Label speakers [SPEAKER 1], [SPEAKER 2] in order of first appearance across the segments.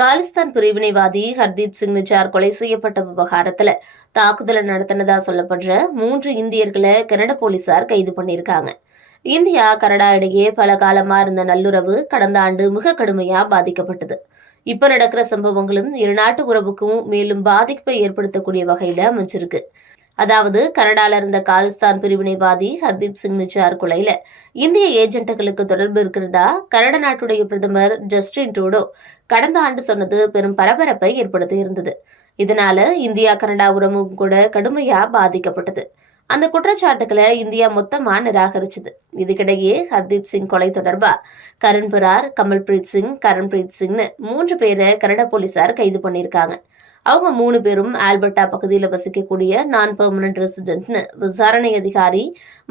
[SPEAKER 1] காலிஸ்தான் பிரிவினைவாதி ஹர்தீப் சிங் நிஜார் கொலை செய்யப்பட்ட விவகாரத்துல தாக்குதலை நடத்தினதா சொல்லப்படுற மூன்று இந்தியர்களை கனடா போலீசார் கைது பண்ணியிருக்காங்க. இந்தியா கனடா இடையே பல காலமா இருந்த நல்லுறவு கடந்த ஆண்டு மிக கடுமையா பாதிக்கப்பட்டது. இப்ப நடக்கிற சம்பவங்களும் இரு நாட்டு உறவுக்கும் மேலும் பாதிப்பை ஏற்படுத்தக்கூடிய வகையில அமைஞ்சிருக்கு. அதாவது கனடால இருந்த காலிஸ்தான் பிரிவினைவாதி ஹர்தீப் சிங் நிச்சார் கொலையில இந்திய ஏஜென்ட்டுகளுக்கு தொடர்பு இருக்கிறதா? கனடா நாட்டுடைய பிரதமர் ஜஸ்டின் ட்ரூடோ கடந்த ஆண்டு சொன்னது பெரும் பரபரப்பை ஏற்படுத்தி இருந்தது. இதனால இந்தியா கனடா உறவும் கூட கடுமையா பாதிக்கப்பட்டது. அந்த குற்றச்சாட்டுகளை இந்தியா மொத்தமா நிராகரிச்சது. இதுக்கிடையே ஹர்தீப் சிங் கொலை தொடர்பா? கரண் பரார் கமல்பிரீத் சிங் கரண்பிரீத் சிங்னு மூன்று பேரை கனடா போலீசார் கைது பண்ணியிருக்காங்க. அவங்க மூணு பேரும் ஆல்பர்டா பகுதியில் வசிக்கக்கூடிய நான் பெர்மனன்ட் ரெசிடென்ட்னு விசாரணை அதிகாரி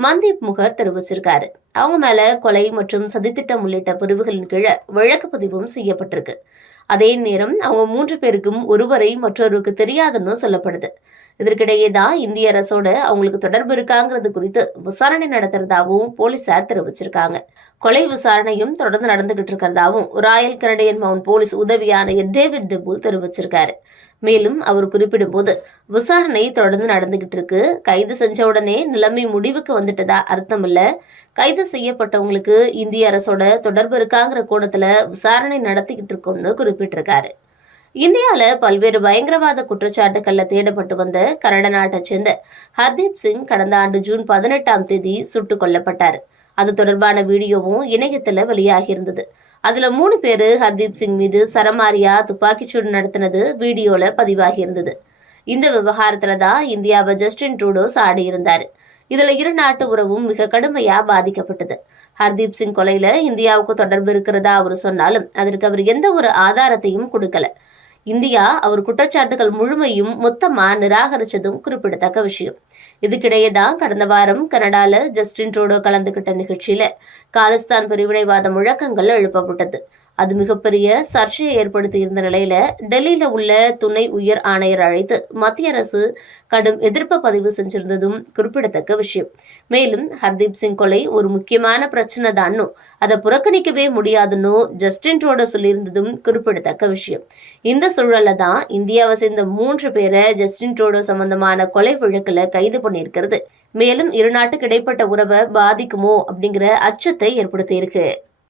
[SPEAKER 1] மந்தீப் முகர் தெரிவிச்சிருக்காரு. அவங்க மேல கொலை மற்றும் சதித்திட்டம் உள்ளிட்ட பிரிவுகளின் கீழே வழக்கு பதிவும் செய்யப்பட்டிருக்கு. அதே நேரம் அவங்க மூன்று பேருக்கும் ஒருவரை மற்றொருக்கு தெரியாதுன்னு சொல்லப்படுது. இதற்கிடையே தான் இந்திய அரசோட அவங்களுக்கு தொடர்பு இருக்காங்கிறது குறித்து விசாரணை நடத்துறதாகவும் போலீசார் தெரிவிச்சிருக்காங்க. கொலை விசாரணையும் தொடர்ந்து நடந்துகிட்டு இருக்கிறதாவும் ராயல் கனடியன் மவுண்ட் போலீஸ் உதவி ஆணையர் டேவிட் டெபுல் தெரிவிச்சிருக்காரு. மேலும் அவர் குறிப்பிடும்போது விசாரணை தொடர்ந்து நடந்துகிட்டு இருக்கு. கைது செஞ்ச உடனே நிலைமை முடிவுக்கு வந்துட்டதா அர்த்தம் இல்ல கைது செய்யப்பட்டவங்களுக்கு இந்திய அரசோட தொடர்பு இருக்காங்கிற கோணத்துல விசாரணை நடத்திக்கிட்டு இருக்கோம்னு குறிப்பிட்டிருக்காரு. இந்தியால பல்வேறு பயங்கரவாத குற்றச்சாட்டுகள்ல தேடப்பட்டு வந்த கனடா நாட்டை சேர்ந்த ஹர்தீப் சிங் கடந்த ஆண்டு ஜூன் பதினெட்டாம் தேதி சுட்டுக் கொல்லப்பட்டார். அது தொடர்பான வீடியோவும் இணையத்தில் வெளியாகியிருந்தது. அதுல மூணு பேரு ஹர்தீப் சிங் மீது சரமாரியா துப்பாக்கிச்சூடு நடத்தினது வீடியோல பதிவாகியிருந்தது. இந்த விவகாரத்துல தான் இந்தியாவை ஜஸ்டின் ட்ரூடோஸ் சாடி இதுல இரு நாட்டு உறவும் மிக கடுமையா பாதிக்கப்பட்டது. ஹர்தீப் சிங் கொலையில இந்தியாவுக்கு தொடர்பு இருக்கிறதா அவர் சொன்னாலும் அதற்கு அவர் எந்த ஒரு ஆதாரத்தையும் கொடுக்கல. இந்தியா அவர் குற்றச்சாட்டுகள் முழுமையும் மொத்தமா நிராகரிச்சதும் குறிப்பிடத்தக்க விஷயம். இதுக்கிடையே தான் கடந்த வாரம் கனடால ஜஸ்டின் ட்ரூடோ கலந்துகிட்ட நிகழ்ச்சியில காலிஸ்தான் பிரிவினைவாத முழக்கங்கள் எழுப்பப்பட்டது. அது மிகப்பெரிய சர்ச்சையை ஏற்படுத்தி இருந்த நிலையில டெல்லியில உள்ள துணை உயர் ஆணையர் அழைத்து மத்திய அரசு கடும் எதிர்ப்பு பதிவு செஞ்சிருந்ததும் குறிப்பிடத்தக்க விஷயம். மேலும் ஹர்தீப் சிங் கொலை ஒரு முக்கியமான பிரச்சனை தான்னு அதை புறக்கணிக்கவே முடியாதுன்னு ஜஸ்டின் ட்ரோடோ சொல்லியிருந்ததும் குறிப்பிடத்தக்க விஷயம். இந்த சூழல்ல தான் இந்தியாவை சேர்ந்த மூன்று பேரை ஜஸ்டின் ட்ரோடோ சம்பந்தமான கொலை வழக்குல கைது பண்ணியிருக்கிறது. மேலும் இரு நாட்டுக்கு இடைப்பட்ட உறவை பாதிக்குமோ அப்படிங்கிற அச்சத்தை ஏற்படுத்தியிருக்கு.